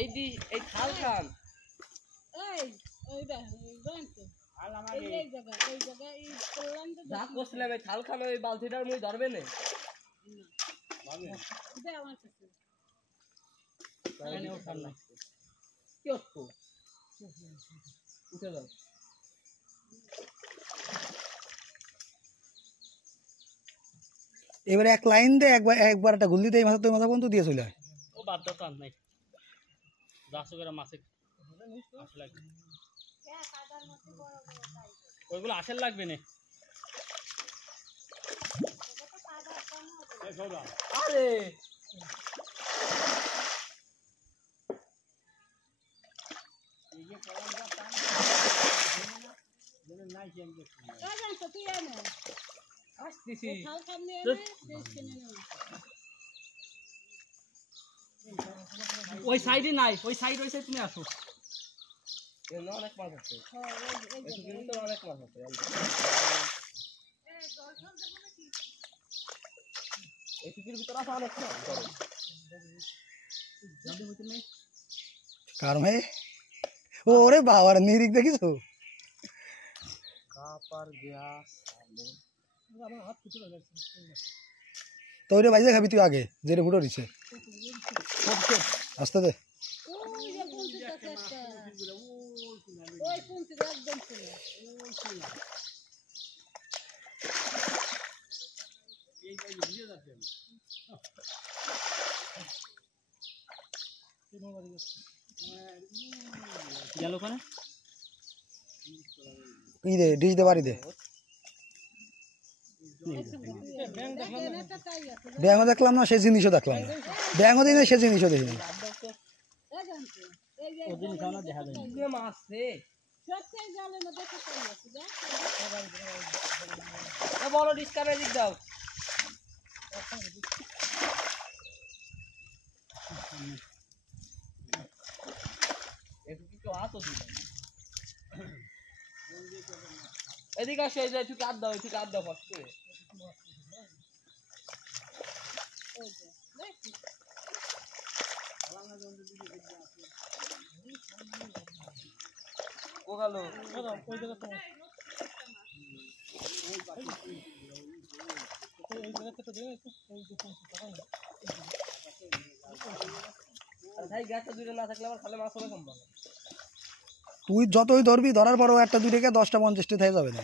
এই দি এই খাল খান এই ওইটা জানতো আর আমাকে এই জায়গা এই করলাম তো যা কইছিলাম এই খাল খান ওই বালতিটার মই ধরবে না ভাবে দে আমার কাছে এখানে ওঠার না কি হচ্ছে উঠে যাও এবারে এক লাইন দে একবার একটা গুলি দেই মাথা তুই মাথা বন্ধ দিয়ে চলে ও বাদ দাও তো আর নাই রাসু করে মাছে আসে লাগবে ওইগুলো আসের লাগবে না আরে জানতো তুই এনে আসতেছি খাল খামনে এনে দেশ কিনে নে ওই সাইডে নাই ওই সাইড তুমি আসো এর অনেক মাছ আছে এই কিন্তু অনেক মাছ আছে এই জল জল দেব নাকি এই টুকির ভিতর আছে অনেক মাছ ধরো জলদি হইতে নেই কার ভাই ওরে বাবার নিরিক দেখিছো কাপার গ্যাস আমার হাত ফুটে গেছে তোরে বাইজে খাবি তুই আগে যেটা ফুটো দিছে আস্তে দে ওই যে কোনটা একটা ওই কোনটা একদম ছিল এই যে ভিডিও যাচ্ছে গেল কোনে ই দে ডিশ দে বাড়ি দে ব্যাঙও দেখলাম না সে জিনিসও দেখলাম না ব্যাঙও দিই না সে জিনিসও দেখি না ওদিন খাওয়া দেখা যায় যে মাছ রে সত্যি জালে মধ্যে তো কই আছে এ বড় ডিসকারে দিক দাও একটু কি আতো দিই এদিকে আসে যায় তুই কাট দাও ফাস্ট করে ও গেল ওই জায়গা তো ওই জায়গা তো দেখ ওই যে আর ভাই গাছটা দুটো না থাকলে আমার খালে মাছ হবে সম্ভব তুই যতই ধরবি ধরার পরও একটা দুই থেকে 10টা 50টা থেকে যাবে না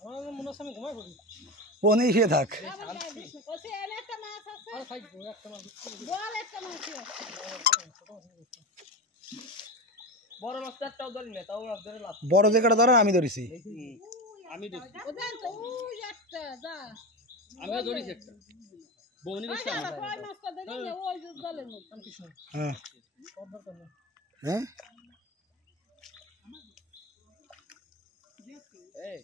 আমার মনে হচ্ছে আমি ঘুমাই পড়ি ফোনেই শুয়ে থাক ওসে এনে একটা মাছ আছে আর থাকবো একটা মাছ বল একটা মাছ বড় মাছ একটাও ধরি না তাও মাছ ধরে লাভ বড় যে কটা ধরার আমি ধরেছি আমি দেখি ওদের তো ওই একটা যা আমিও ধরেছি একটা বউনি বেশি ওই মাছটা দেখে ওই জলের মধ্যে হ্যাঁ হ্যাঁ এই